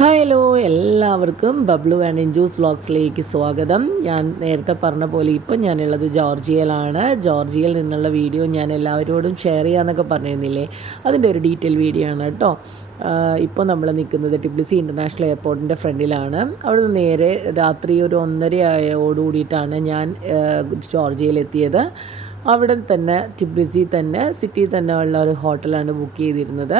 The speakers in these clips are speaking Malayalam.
ഹലോ എല്ലാവർക്കും ബബ്ലു ആൻഡ് ഇൻജൂസ് വ്ളോഗ്സിലേക്ക് സ്വാഗതം. ഞാൻ നേരത്തെ പറഞ്ഞ പോലെ ഇപ്പം ഞാനുള്ളത് ജോർജിയയിലാണ്. ജോർജിയയിൽ നിന്നുള്ള വീഡിയോ ഞാൻ എല്ലാവരോടും ഷെയർ ചെയ്യാമെന്നൊക്കെ പറഞ്ഞിരുന്നില്ലേ, അതിൻ്റെ ഒരു ഡീറ്റെയിൽ വീഡിയോ ആണ് കേട്ടോ. ഇപ്പോൾ നമ്മൾ നിൽക്കുന്നത് ടിബ്ലിസി ഇൻ്റർനാഷണൽ എയർപോർട്ടിൻ്റെ ഫ്രണ്ടിലാണ്. അവിടെ നിന്ന് നേരെ രാത്രി ഒരു 1:30 ഞാൻ ജോർജിയയിലെത്തിയത്. അവിടെ തന്നെ ടിബ്ലിസി തന്നെ സിറ്റിയിൽ തന്നെ ഉള്ള ഒരു ഹോട്ടലാണ് ബുക്ക് ചെയ്തിരുന്നത്.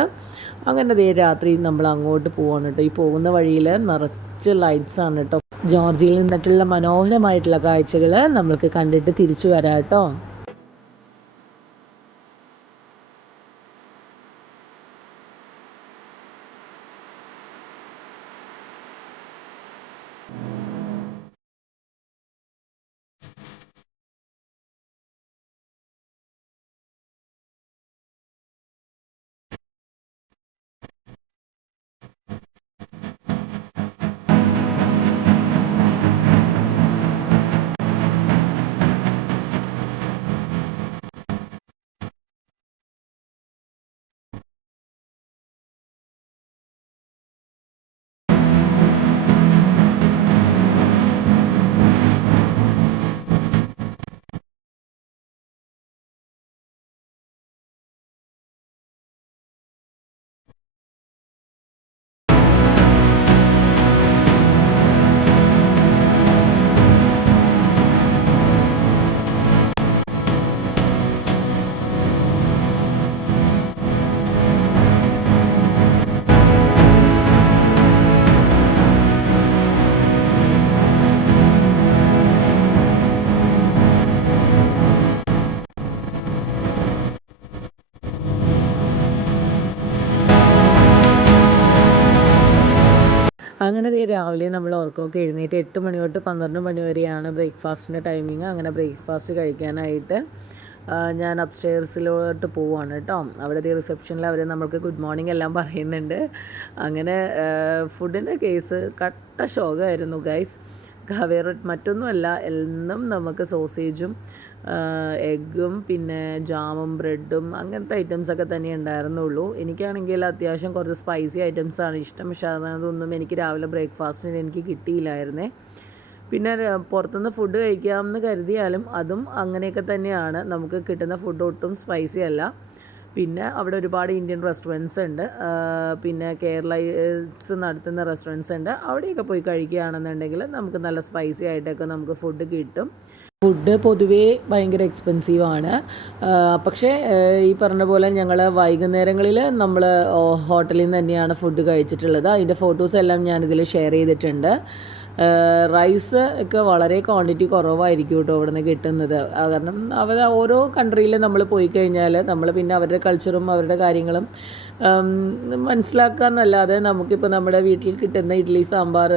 അങ്ങനെ രാത്രി നമ്മൾ അങ്ങോട്ട് പോവാണ് കേട്ടോ. ഈ പോകുന്ന വഴിയിൽ നിറച്ച് ലൈറ്റ്സ് ആണ് കേട്ടോ. ജോർജിയയിൽ നിന്നിട്ടുള്ള മനോഹരമായിട്ടുള്ള കാഴ്ചകൾ നമ്മൾക്ക് കണ്ടിട്ട് തിരിച്ചു വരാം കേട്ടോ. അങ്ങനെ രാവിലെ നമ്മൾ ഉറക്കമൊക്കെ എഴുന്നേറ്റ് 8 മണി തൊട്ട് 12 മണി വരെയാണ് ബ്രേക്ക്ഫാസ്റ്റിൻ്റെ ടൈമിങ്. അങ്ങനെ ബ്രേക്ക്ഫാസ്റ്റ് കഴിക്കാനായിട്ട് ഞാൻ അപ്സ്റ്റെയർസിലോട്ട് പോവുകയാണ് കേട്ടോ. അവിടുത്തെ റിസപ്ഷനിൽ അവർ നമ്മൾക്ക് ഗുഡ് മോർണിംഗ് എല്ലാം പറയുന്നുണ്ട്. അങ്ങനെ ഫുഡിൻ്റെ കേസ് കട്ട ശോകമായിരുന്നു ഗൈസ്. വേറെ മറ്റൊന്നുമല്ല, എന്നും നമുക്ക് സോസേജും എഗ്ഗും പിന്നെ ജാമും ബ്രെഡും അങ്ങനത്തെ ഐറ്റംസൊക്കെ തന്നെ ഉണ്ടായിരുന്നുള്ളൂ. എനിക്കാണെങ്കിൽ അത്യാവശ്യം കുറച്ച് സ്പൈസി ഐറ്റംസാണ് ഇഷ്ടം. പക്ഷേ അതൊന്നും എനിക്ക് രാവിലെ ബ്രേക്ക്ഫാസ്റ്റിന് എനിക്ക് കിട്ടിയില്ലായിരുന്നേ. പിന്നെ പുറത്തുനിന്ന് ഫുഡ് കഴിക്കാമെന്ന് കരുതിയാലും അതും അങ്ങനെയൊക്കെ തന്നെയാണ്. നമുക്ക് കിട്ടുന്ന ഫുഡ് ഒട്ടും സ്പൈസി അല്ല. പിന്നെ അവിടെ ഒരുപാട് ഇന്ത്യൻ റെസ്റ്റോറൻറ്റ്സ് ഉണ്ട്, പിന്നെ കേരളീസ് നടത്തുന്ന റെസ്റ്റോറൻറ്റ്സ് ഉണ്ട്. അവിടെയൊക്കെ പോയി കഴിക്കുകയാണെന്നുണ്ടെങ്കിൽ നമുക്ക് നല്ല സ്പൈസി ആയിട്ടൊക്കെ നമുക്ക് ഫുഡ് കിട്ടും. ഫുഡ് പൊതുവേ ഭയങ്കര എക്സ്പെൻസീവാണ്. പക്ഷേ ഈ പറഞ്ഞ പോലെ ഞങ്ങൾ വൈകുന്നേരങ്ങളിൽ നമ്മൾ ഹോട്ടലിൽ നിന്ന് തന്നെയാണ് ഫുഡ് കഴിച്ചിട്ടുള്ളത്. അതിൻ്റെ ഫോട്ടോസെല്ലാം ഞാനിതിൽ ഷെയർ ചെയ്തിട്ടുണ്ട്. റൈസ് ഒക്കെ വളരെ ക്വാണ്ടിറ്റി കുറവായിരിക്കും കേട്ടോ അവിടെ നിന്ന് കിട്ടുന്നത്. കാരണം ഓരോ കൺട്രിയിൽ നമ്മൾ പോയി കഴിഞ്ഞാൽ നമ്മൾ പിന്നെ അവരുടെ കൾച്ചറും അവരുടെ കാര്യങ്ങളും മനസ്സിലാക്കുക എന്നല്ലാതെ നമുക്കിപ്പോൾ നമ്മുടെ വീട്ടിൽ കിട്ടുന്ന ഇഡ്ഡലി സാമ്പാർ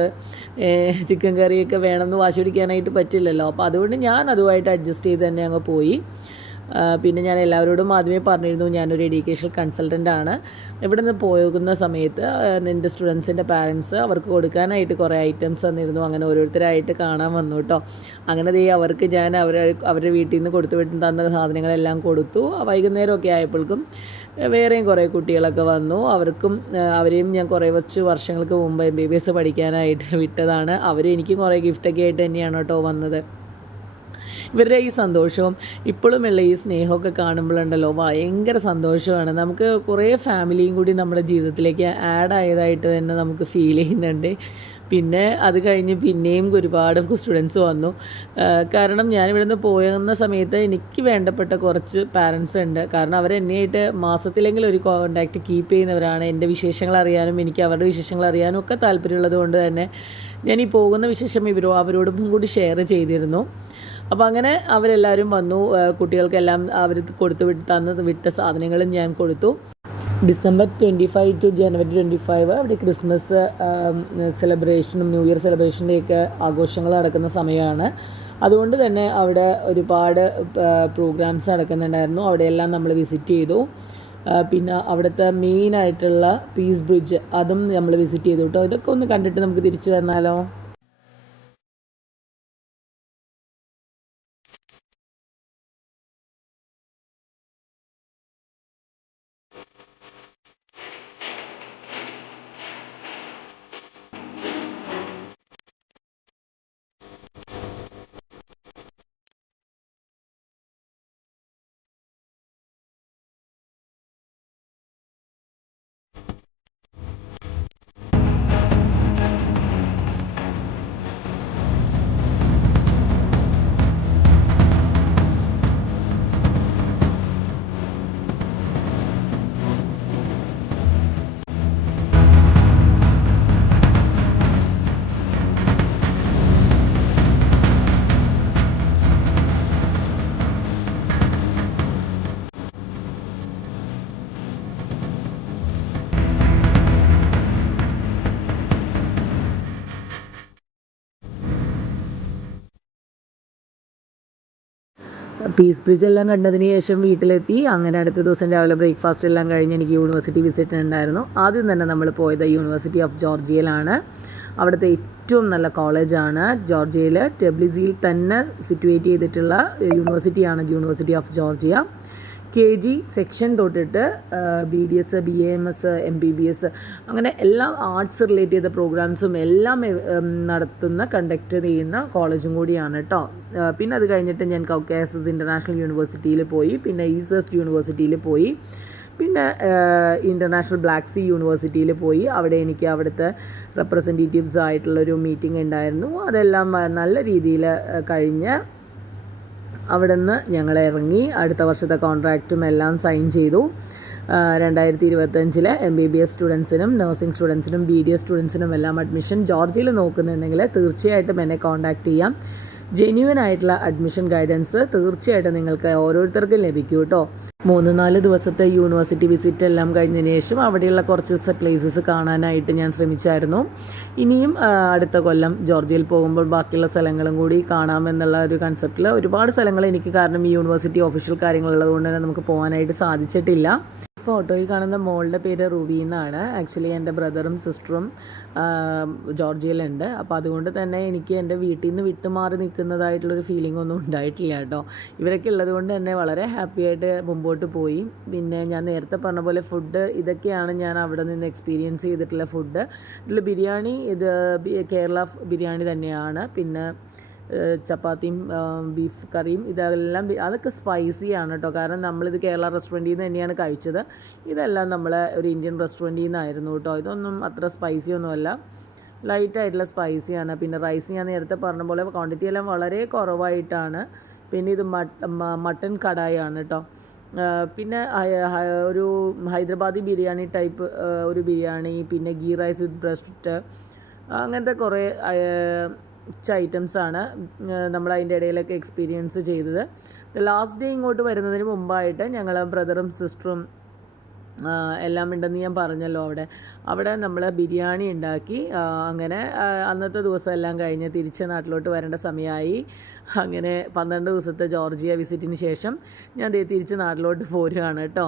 ചിക്കൻ കറിയൊക്കെ വേണമെന്ന് വാശി പിടിക്കാനായിട്ട് പറ്റില്ലല്ലോ. അപ്പോൾ അതുകൊണ്ട് ഞാൻ അതുമായിട്ട് അഡ്ജസ്റ്റ് ചെയ്ത് തന്നെ അങ്ങ് പോയി. പിന്നെ ഞാൻ എല്ലാവരോടും ആദ്യമേ പറഞ്ഞിരുന്നു, ഞാനൊരു എഡ്യൂക്കേഷണൽ കൺസൾട്ടൻ്റാണ്. ഇവിടെ നിന്ന് പോകുന്ന സമയത്ത് എൻ്റെ സ്റ്റുഡൻസിൻ്റെ പാരൻസ് അവർക്ക് കൊടുക്കാനായിട്ട് കുറേ ഐറ്റംസ് തന്നിരുന്നു. അങ്ങനെ ഓരോരുത്തരായിട്ട് കാണാൻ വന്നു കേട്ടോ. അങ്ങനെ അവർക്ക് ഞാൻ അവരുടെ വീട്ടിൽ നിന്ന് കൊടുത്തു വിട്ട് തന്ന സാധനങ്ങളെല്ലാം കൊടുത്തു. വൈകുന്നേരമൊക്കെ ആയപ്പോഴേക്കും വേറെയും കുറേ കുട്ടികളൊക്കെ വന്നു. അവരെയും ഞാൻ കുറേ വർഷങ്ങൾക്ക് മുമ്പ് MBBS പഠിക്കാനായിട്ട് വിട്ടതാണ്. അവരും എനിക്കും കുറേ ഗിഫ്റ്റൊക്കെ ആയിട്ട് തന്നെയാണ് കേട്ടോ വന്നത്. ഇവരുടെ ഈ സന്തോഷവും ഇപ്പോഴുമുള്ള ഈ സ്നേഹമൊക്കെ കാണുമ്പോഴുണ്ടല്ലോ ഭയങ്കര സന്തോഷമാണ്. നമുക്ക് കുറേ ഫാമിലിയും കൂടി നമ്മുടെ ജീവിതത്തിലേക്ക് ആഡ് ആയതായിട്ട് തന്നെ നമുക്ക് ഫീൽ ചെയ്യുന്നുണ്ട്. പിന്നെ അത് കഴിഞ്ഞ് പിന്നെയും ഒരുപാട് സ്റ്റുഡൻസ് വന്നു. കാരണം ഞാനിവിടെ നിന്ന് പോകുന്ന സമയത്ത് എനിക്ക് വേണ്ടപ്പെട്ട കുറച്ച് പാരൻസ് ഉണ്ട്. കാരണം അവരെന്നെയായിട്ട് മാസത്തിലെങ്കിലും ഒരു കോൺടാക്റ്റ് കീപ്പ് ചെയ്യുന്നവരാണ്. എൻ്റെ വിശേഷങ്ങൾ അറിയാനും എനിക്ക് അവരുടെ വിശേഷങ്ങൾ അറിയാനും ഒക്കെ താല്പര്യമുള്ളത് കൊണ്ട് തന്നെ ഞാൻ ഈ പോകുന്ന വിശേഷം അവരോടും കൂടി ഷെയർ ചെയ്തിരുന്നു. അപ്പോൾ അങ്ങനെ അവരെല്ലാവരും വന്നു. കുട്ടികൾക്കെല്ലാം അവർ വിട്ട സാധനങ്ങളും ഞാൻ കൊടുത്തു. December 25 to January 25 അവിടെ ക്രിസ്മസ് സെലിബ്രേഷനും ന്യൂ ഇയർ സെലിബ്രേഷൻ്റെയൊക്കെ ആഘോഷങ്ങൾ നടക്കുന്ന സമയമാണ്. അതുകൊണ്ട് തന്നെ അവിടെ ഒരുപാട് പ്രോഗ്രാംസ് നടക്കുന്നുണ്ടായിരുന്നു. അവിടെയെല്ലാം നമ്മൾ വിസിറ്റ് ചെയ്തു. പിന്നെ അവിടുത്തെ മെയിനായിട്ടുള്ള പീസ് ബ്രിഡ്ജ് അതും നമ്മൾ വിസിറ്റ് ചെയ്തു കേട്ടോ. ഇതൊക്കെ ഒന്ന് കണ്ടിട്ട് നമുക്ക് തിരിച്ചു വന്നാലോ. പീസ് ബ്രിഡ്ജ് എല്ലാം കണ്ടതിന് ശേഷം വീട്ടിലെത്തി. അങ്ങനെ അടുത്ത ദിവസം രാവിലെ ബ്രേക്ക്ഫാസ്റ്റ് എല്ലാം കഴിഞ്ഞ് എനിക്ക് യൂണിവേഴ്സിറ്റി വിസിറ്റ് ഉണ്ടായിരുന്നു. ആദ്യം തന്നെ നമ്മൾ പോയത് യൂണിവേഴ്സിറ്റി ഓഫ് ജോർജിയയിലാണ്. അവിടുത്തെ ഏറ്റവും നല്ല കോളേജാണ് ജോർജിയയിൽ. ടെബ്ലിസിയിൽ തന്നെ സിറ്റുവേറ്റ് ചെയ്തിട്ടുള്ള യൂണിവേഴ്സിറ്റിയാണ് university of Georgia. KG section തൊട്ടിട്ട് BDS, BAMS, MBBS അങ്ങനെ എല്ലാ ആർട്സ് റിലേറ്റ് ചെയ്ത പ്രോഗ്രാംസും എല്ലാം കണ്ടക്ട് ചെയ്യുന്ന കോളേജും കൂടിയാണ് കേട്ടോ. പിന്നെ അത് കഴിഞ്ഞിട്ട് ഞാൻ കൗക്കാസസ് ഇൻ്റർനാഷണൽ യൂണിവേഴ്സിറ്റിയിൽ പോയി. പിന്നെ ഈസ്റ്റ് വെസ്റ്റ് യൂണിവേഴ്സിറ്റിയിൽ പോയി. പിന്നെ ഇൻ്റർനാഷണൽ ബ്ലാക്ക് സീ യൂണിവേഴ്സിറ്റിയിൽ പോയി. അവിടെ എനിക്ക് അവിടുത്തെ റെപ്രസെൻറ്റേറ്റീവ്സ് ആയിട്ടുള്ളൊരു മീറ്റിംഗ് ഉണ്ടായിരുന്നു. അതെല്ലാം നല്ല രീതിയിൽ കഴിഞ്ഞ് അവിടെ നിന്ന് ഞങ്ങൾ ഇറങ്ങി. അടുത്ത വർഷത്തെ കോൺട്രാക്റ്റും എല്ലാം സൈൻ ചെയ്തു. 2025 MBBS സ്റ്റുഡൻസിനും നഴ്സിംഗ് സ്റ്റുഡൻസിനും BDS സ്റ്റുഡൻസിനും എല്ലാം അഡ്മിഷൻ ജോർജിയയിൽ നോക്കുന്നുണ്ടെങ്കിൽ തീർച്ചയായിട്ടും എന്നെ കോൺടാക്റ്റ് ചെയ്യാം. ജെന്യുവൻ ആയിട്ടുള്ള അഡ്മിഷൻ ഗൈഡൻസ് തീർച്ചയായിട്ടും നിങ്ങൾക്ക് ഓരോരുത്തർക്കും ലഭിക്കും കേട്ടോ. 3-4 ദിവസത്തെ യൂണിവേഴ്സിറ്റി വിസിറ്റ് എല്ലാം കഴിഞ്ഞതിന് ശേഷം അവിടെയുള്ള കുറച്ച് പ്ലേസസ് കാണാനായിട്ട് ഞാൻ ശ്രമിച്ചായിരുന്നു. ഇനിയും അടുത്ത കൊല്ലം ജോർജിയയിൽ പോകുമ്പോൾ ബാക്കിയുള്ള സ്ഥലങ്ങളും കൂടി കാണാമെന്നുള്ള ഒരു കൺസെപ്റ്റിൽ ഒരുപാട് സ്ഥലങ്ങൾ എനിക്ക് കാരണം ഈ യൂണിവേഴ്സിറ്റി ഒഫീഷ്യൽ കാര്യങ്ങളുള്ളത് കൊണ്ട് തന്നെ നമുക്ക് പോകാനായിട്ട് സാധിച്ചിട്ടില്ല. ഫോട്ടോയിൽ കാണുന്ന മോളുടെ പേര് റുബി എന്നാണ്. ആക്ച്വലി എൻ്റെ ബ്രദറും സിസ്റ്ററും ജോർജിയയിലുണ്ട്. അപ്പോൾ അതുകൊണ്ട് തന്നെ എനിക്ക് എൻ്റെ വീട്ടിൽ നിന്ന് വിട്ടുമാറി നിൽക്കുന്നതായിട്ടുള്ളൊരു ഫീലിംഗ് ഒന്നും ഉണ്ടായിട്ടില്ല കേട്ടോ. ഇവരൊക്കെ ഉള്ളത് കൊണ്ട് തന്നെ വളരെ ഹാപ്പി ആയിട്ട് മുമ്പോട്ട് പോയി. പിന്നെ ഞാൻ നേരത്തെ പറഞ്ഞ പോലെ ഫുഡ് ഇതൊക്കെയാണ് ഞാൻ അവിടെ നിന്ന് എക്സ്പീരിയൻസ് ചെയ്തിട്ടുള്ള ഫുഡ്. ഇതിൽ ബിരിയാണി ഇത് കേരള ബിരിയാണി തന്നെയാണ്. പിന്നെ ചപ്പാത്തിയും ബീഫ് കറിയും ഇതെല്ലാം അതൊക്കെ സ്പൈസിയാണ് കേട്ടോ. കാരണം നമ്മളിത് കേരള റെസ്റ്റോറൻറ്റിൽ നിന്ന് തന്നെയാണ് കഴിച്ചത്. ഇതെല്ലാം നമ്മൾ ഒരു ഇന്ത്യൻ റെസ്റ്റോറൻറ്റിൽ നിന്നായിരുന്നു കേട്ടോ. ഇതൊന്നും അത്ര സ്പൈസി ഒന്നുമല്ല, ലൈറ്റായിട്ടുള്ള സ്പൈസിയാണ്. പിന്നെ റൈസ് ഞാൻ നേരത്തെ പറഞ്ഞ പോലെ ക്വാണ്ടിറ്റി എല്ലാം വളരെ കുറവായിട്ടാണ്. പിന്നെ ഇത് മട്ടൻ കടായാണ് കേട്ടോ. പിന്നെ ഒരു ഹൈദരാബാദി ബിരിയാണി ടൈപ്പ് ഒരു ബിരിയാണി, പിന്നെ ഗീ റൈസ് വിത്ത് ബ്രസ്റ്റ്, അങ്ങനത്തെ കുറേ ഐറ്റംസാണ് നമ്മൾ അതിൻ്റെ ഇടയിലൊക്കെ എക്സ്പീരിയൻസ് ചെയ്തത്. ലാസ്റ്റ് ഡേ ഇങ്ങോട്ട് വരുന്നതിന് മുമ്പായിട്ട് ഞങ്ങൾ ബ്രദറും സിസ്റ്ററും എല്ലാം ഉണ്ടെന്ന് ഞാൻ പറഞ്ഞല്ലോ. അവിടെ നമ്മൾ ബിരിയാണി ഉണ്ടാക്കി. അങ്ങനെ അന്നത്തെ ദിവസം എല്ലാം കഴിഞ്ഞ് തിരിച്ച് നാട്ടിലോട്ട് വരേണ്ട സമയമായി. അങ്ങനെ 12 ദിവസത്തെ ജോർജിയ വിസിറ്റിന് ശേഷം ഞാൻ തിരിച്ച് നാട്ടിലോട്ട് പോരുകയാണ് കേട്ടോ.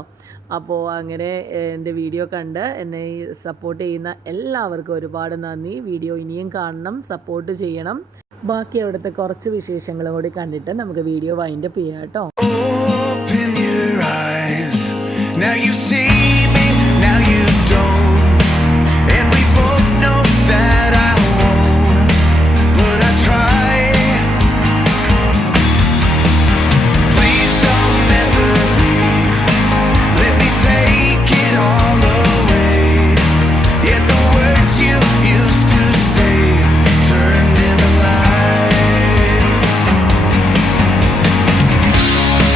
അപ്പോൾ അങ്ങനെ എൻ്റെ വീഡിയോ കണ്ട് എന്നെ സപ്പോർട്ട് ചെയ്യുന്ന എല്ലാവർക്കും ഒരുപാട് നന്ദി. വീഡിയോ ഇനിയും കാണണം, സപ്പോർട്ട് ചെയ്യണം. ബാക്കി അവിടുത്തെ കുറച്ച് വിശേഷങ്ങളും കൂടി കണ്ടിട്ട് നമുക്ക് വീഡിയോ വൈൻഡപ്പ് ചെയ്യാം കേട്ടോ. Now you see me, now you don't, and we both know that I won't, but I try. Please don't ever leave, let me take it all away. Yet the words you used to say turned into lies.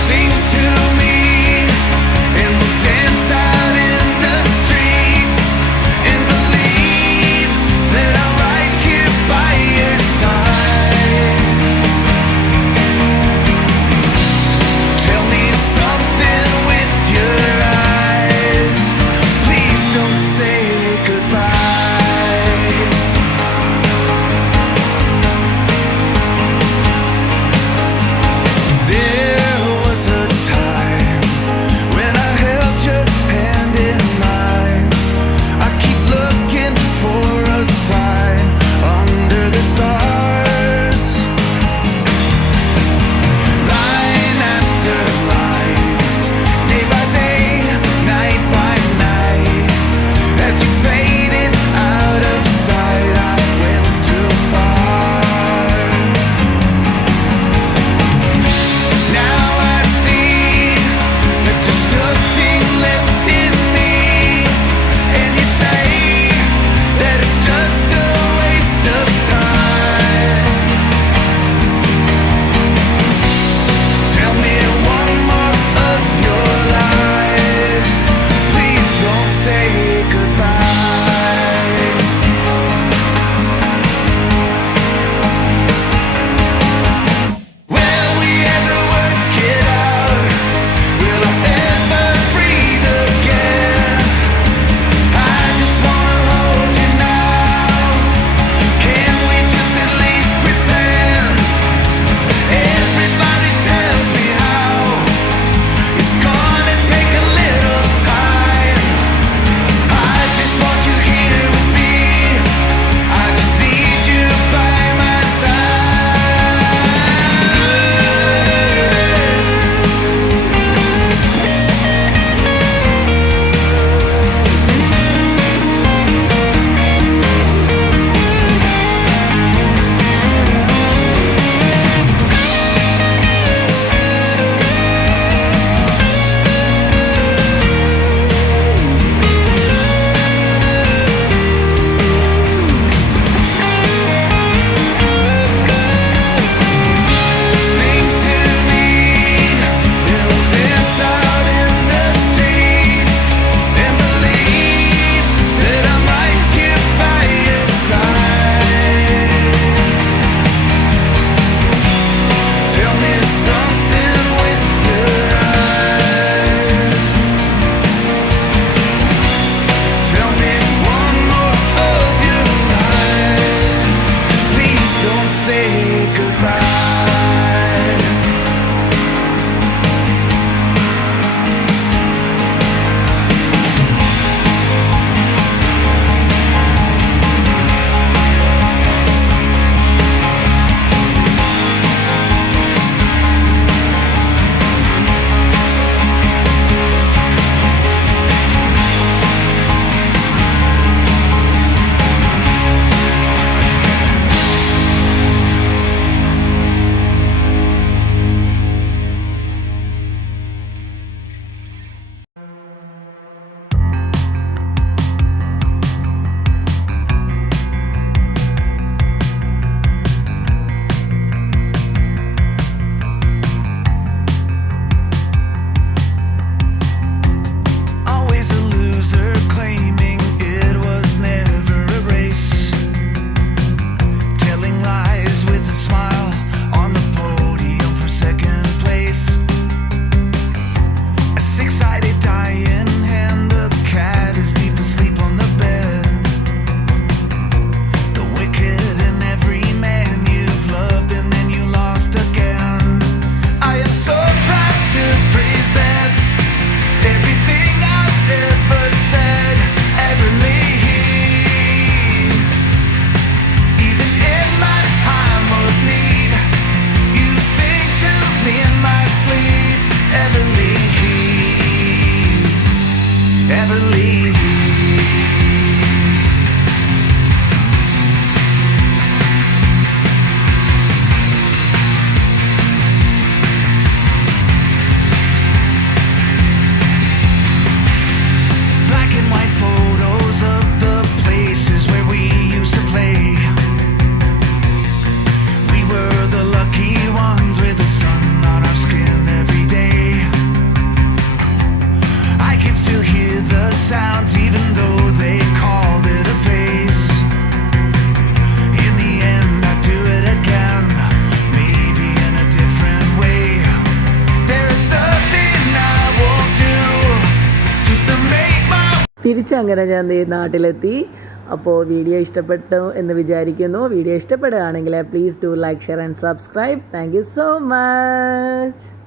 Sing to me and we'll dance out തിരിച്ചങ്ങനെ ഞാൻ നാട്ടിലെത്തി. അപ്പോൾ വീഡിയോ ഇഷ്ടപ്പെട്ടു എന്ന് വിചാരിക്കുന്നു. വീഡിയോ ഇഷ്ടപ്പെടുകയാണെങ്കിൽ please do like, share and subscribe. Thank you so much.